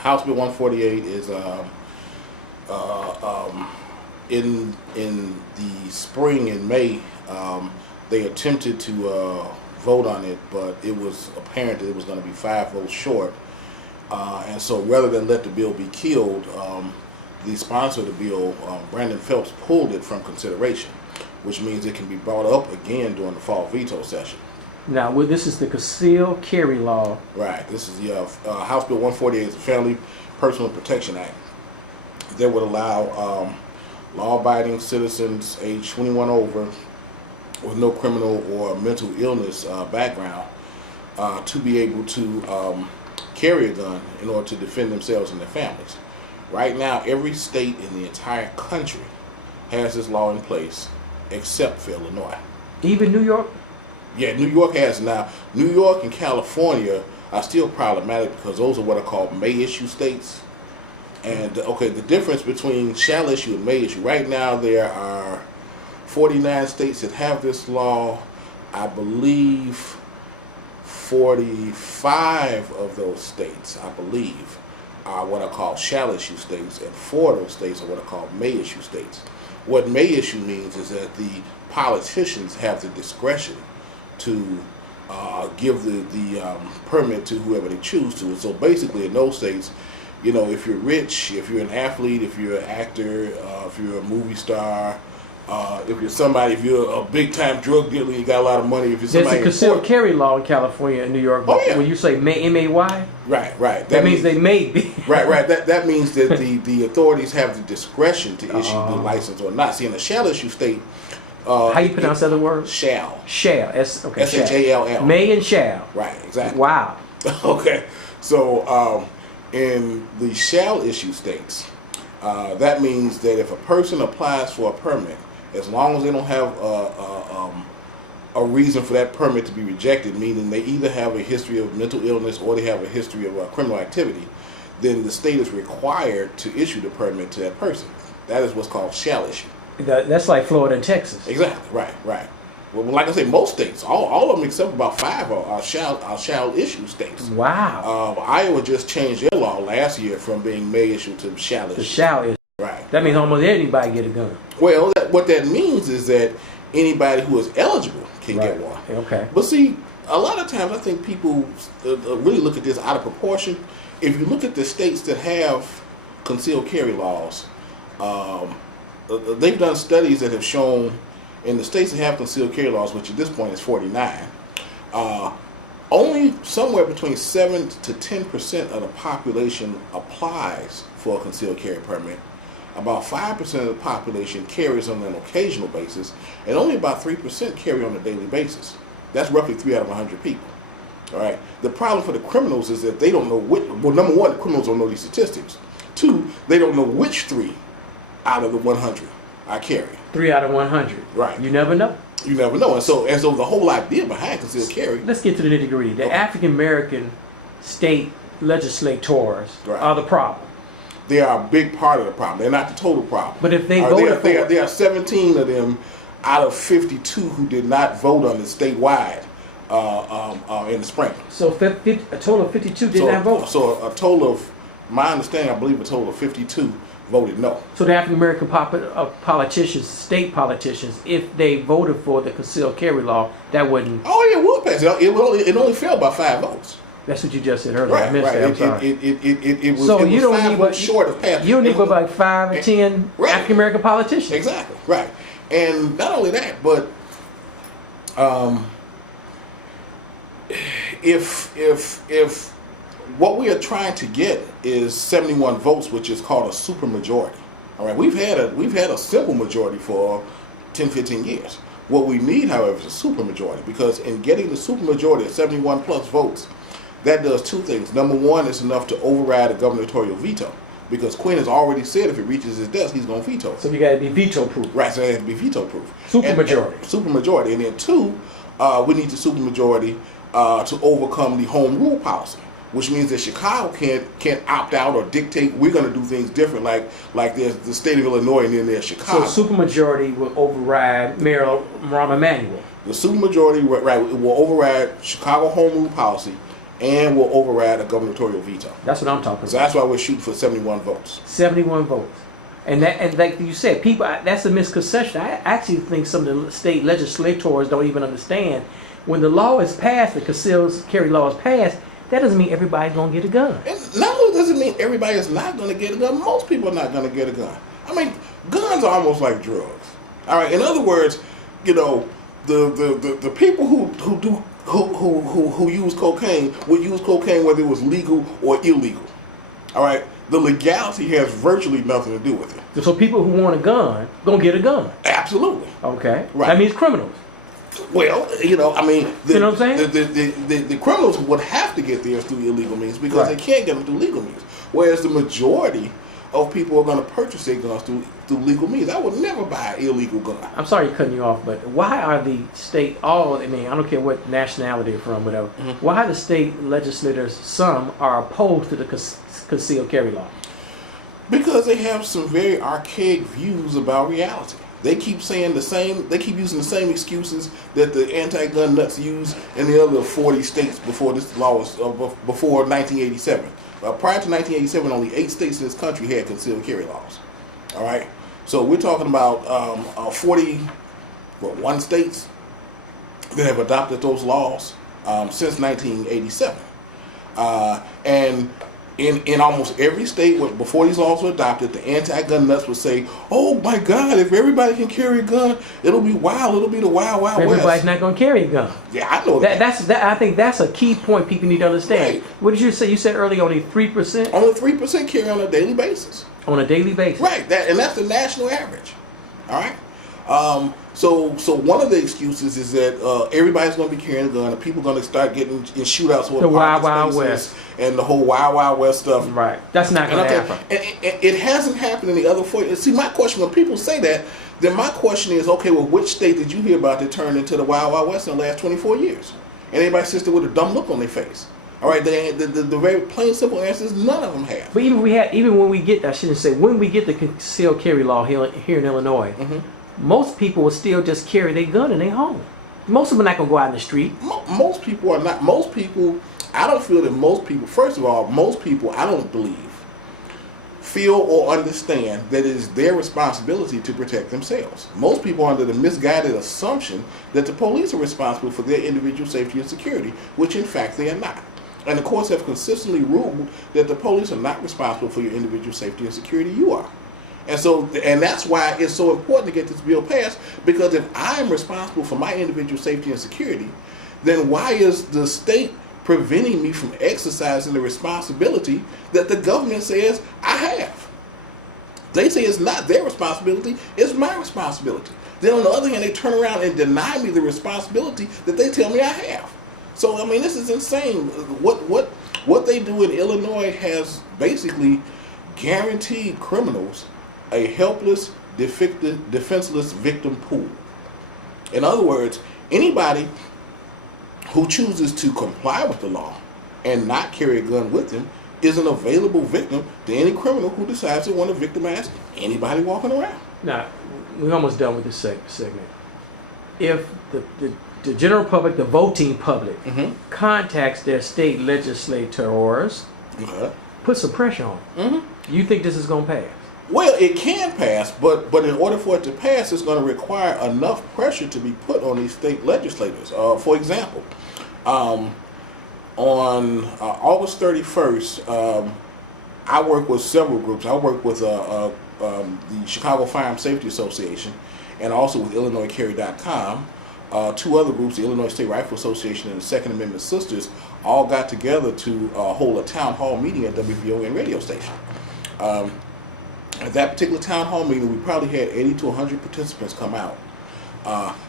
House Bill 148 is in the spring in May. They attempted to vote on it, but it was apparent that it was going to be 5 votes short. And so rather than let the bill be killed, the sponsor of the bill, Brandon Phelps, pulled it from consideration, which means it can be brought up again during the fall veto session. Now, this is the concealed carry law. Right. This is the House Bill 148, is the Family Personal Protection Act that would allow law-abiding citizens age 21 over with no criminal or mental illness background to be able to carry a gun in order to defend themselves and their families. Right now, every state in the entire country has this law in place except for Illinois. Even New York? Yeah, New York has now. New York and California are still problematic because those are what are called may issue states. And okay, the difference between shall issue and may issue, right now there are 49 states that have this law. I believe 45 of those states, I believe, are what are called shall issue states, and 4 of those states are what are called may issue states. What may issue means is that the politicians have the discretion to give the permit to whoever they choose to. And so basically in those states, you know, if you're rich, if you're an athlete, if you're an actor, if you're a movie star, if you're somebody, if you're a big-time drug dealer, you got a lot of money. If you're somebody, there's a concealed carry law in California and New York. But when you say may, M-A-Y, right, that means they may be. right. That means that the authorities have the discretion to issue the license or not. See, in a shall issue state, how you pronounce the other word? Shall. Shall. Okay. S-H-A-L-L. May and shall. Right. Exactly. Wow. Okay. So in the shall issue states, that means that if a person applies for a permit, as long as they don't have a reason for that permit to be rejected, meaning they either have a history of mental illness or they have a history of criminal activity, then the state is required to issue the permit to that person. That is what's called shall issue. That's like Florida and Texas. Exactly. Right. Well, like I say, most states, all of them except about 5 are shall issue states. Wow. Iowa just changed their law last year from being may issue to shall issue. The shall issue. Right. That means almost anybody get a gun. Well, what that means is that anybody who is eligible can get one. Okay. But see, a lot of times I think people really look at this out of proportion. If you look at the states that have concealed carry laws, they've done studies that have shown in the states that have concealed carry laws, which at this point is 49, only somewhere between 7 to 10% of the population applies for a concealed carry permit. About 5% of the population carries on an occasional basis, and only about 3% carry on a daily basis. That's roughly 3 out of 100 people. All right. The problem for the criminals is that they don't know which. Well, number one, the criminals don't know these statistics. 2, they don't know which 3 out of the 100 are carrying. 3 out of 100. Right. You never know. You never know. And so the whole idea behind concealed carry. Let's get to the nitty-gritty. The African American state legislators are the problem. They are a big part of the problem. They're not the total problem. But if they voted there are 17 of them out of 52 who did not vote on it statewide in the spring. So a total of 52 did not vote. So a total of, my understanding, I believe a total of 52 voted no. So the African American politicians, state politicians, if they voted for the concealed carry law, that wouldn't. Oh, it would pass. It only fell by 5 votes. That's what you just said earlier. Right, I missed that. I'm sorry. It was, so it was you don't 5 need votes short of passing. You don't need but like 5 or 10 African American politicians. Exactly. Right. And not only that, but if what we are trying to get is 71 votes, which is called a supermajority. All right, we've had a simple majority for 10, 15 years. What we need, however, is a supermajority, because in getting the supermajority of 71 plus votes, that does 2 things. Number one, it's enough to override a gubernatorial veto, because Quinn has already said if it reaches his desk, he's going to veto it. So you got to be veto proof. Right, so it has to be veto proof. Supermajority. Supermajority. And then 2, we need the supermajority to overcome the home rule policy, which means that Chicago can't opt out or dictate we're going to do things different, like there's the state of Illinois and then there's Chicago. So supermajority will override Mayor Rahm Emanuel. The supermajority, right, it will override Chicago home rule policy and will override a gubernatorial veto. That's what I'm talking So about. that's why we're shooting for 71 votes. 71 votes. And like you said, people, that's a misconception. I actually think some of the state legislators don't even understand. When the law is passed, the concealed carry law is passed, that doesn't mean everybody's going to get a gun. And not only does it mean everybody is not going to get a gun, most people are not going to get a gun. I mean, guns are almost like drugs. All right. In other words, you know, the people who use cocaine would use cocaine whether it was legal or illegal. All right. The legality has virtually nothing to do with it. So people who want a gun gonna get a gun. Absolutely. Okay. Right. That means criminals. Well, you know, I mean, You know what I'm saying? the criminals would have to get theirs through illegal means because Right. they can't get them through legal means. Whereas the majority of people are going to purchase their guns through legal means. I would never buy an illegal gun. I'm sorry to cutting you off, but why are the state, I mean, I don't care what nationality they're from, whatever, why are the state legislators, some are opposed to the concealed carry law? Because they have some very archaic views about reality. They keep saying they keep using the same excuses that the anti-gun nuts use in the other 40 states before this law was, before 1987. Prior to 1987, only 8 states in this country had concealed carry laws. All right? So we're talking about 41 states that have adopted those laws since 1987. And in almost every state before these laws were adopted, the anti-gun nuts would say, "Oh my God, if everybody can carry a gun, it'll be wild. It'll be the wild, wild Everybody's west." not going to carry a gun. Yeah, I know that. I think that's a key point people need to understand. Right. What did you say? You said earlier only 3%? Only 3% carry on a daily basis. On a daily basis. Right, and that's the national average. All right. So one of the excuses is that everybody's going to be carrying a gun, and people are going to start getting in shootouts with The Wild parking Wild spaces West. and the whole Wild Wild West stuff. Right. That's not going to happen. And it hasn't happened in the other 4 years. See, my question, when people say that, then my question is, okay, well, which state did you hear about that turned into the Wild Wild West in the last 24 years? And everybody sits there with a dumb look on their face. All right, the very plain, simple answer is none of them have. But even when we get, I shouldn't say, when we get the concealed carry law here in Illinois, most people will still just carry their gun in their home. Most of them are not going to go out in the street. Most people are not. Most people, I don't feel that most people, first of all, most people, I don't believe, feel or understand that it is their responsibility to protect themselves. Most people are under the misguided assumption that the police are responsible for their individual safety and security, which in fact they are not. And the courts have consistently ruled that the police are not responsible for your individual safety and security. You are. And that's why it's so important to get this bill passed, because if I'm responsible for my individual safety and security, then why is the state preventing me from exercising the responsibility that the government says I have? They say it's not their responsibility, it's my responsibility. Then on the other hand, they turn around and deny me the responsibility that they tell me I have. So, I mean, this is insane. What they do in Illinois has basically guaranteed criminals a helpless, defenseless victim pool. In other words, anybody who chooses to comply with the law and not carry a gun with them is an available victim to any criminal who decides to want to victimize anybody walking around. Now, we're almost done with this segment. If the general public, the voting public, contacts their state legislators, put some pressure on them, you think this is going to pass? Well, it can pass, but in order for it to pass, it's going to require enough pressure to be put on these state legislators. For example, on August 31st, I work with several groups. I work with the Chicago Firearms Safety Association and also with IllinoisCarry.com. 2 other groups, the Illinois State Rifle Association and the Second Amendment Sisters, all got together to hold a town hall meeting at WVON radio station. At that particular town hall meeting, we probably had 80 to 100 participants come out.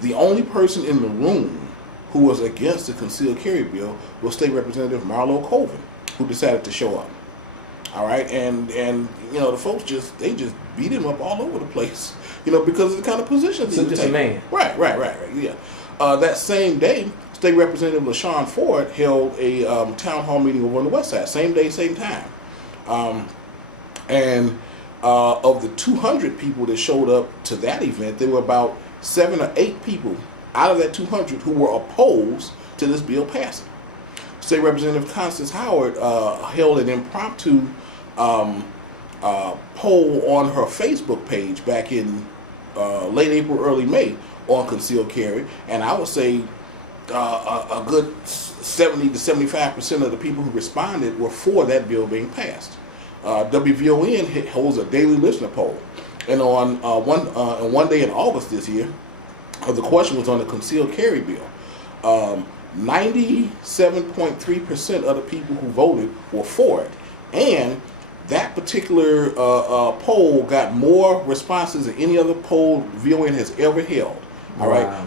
The only person in the room who was against the concealed carry bill was State Representative Marlo Colvin, who decided to show up. All right, and you know, the folks just beat him up all over the place, you know, because of the kind of positions he was just taking. a man. Right, yeah. That same day, State Representative LaShawn Ford held a town hall meeting over on the west side, same day, same time. Of the 200 people that showed up to that event, there were about 7 or 8 people out of that 200 who were opposed to this bill passing. State Representative Constance Howard held an impromptu poll on her Facebook page back in late April, early May on concealed carry, and I would say a good 70 to 75% of the people who responded were for that bill being passed. WVON holds a daily listener poll, and on one day in August this year, the question was on the concealed carry bill. 97.3% of the people who voted were for it, and that particular poll got more responses than any other poll VON has ever held. All right. Wow.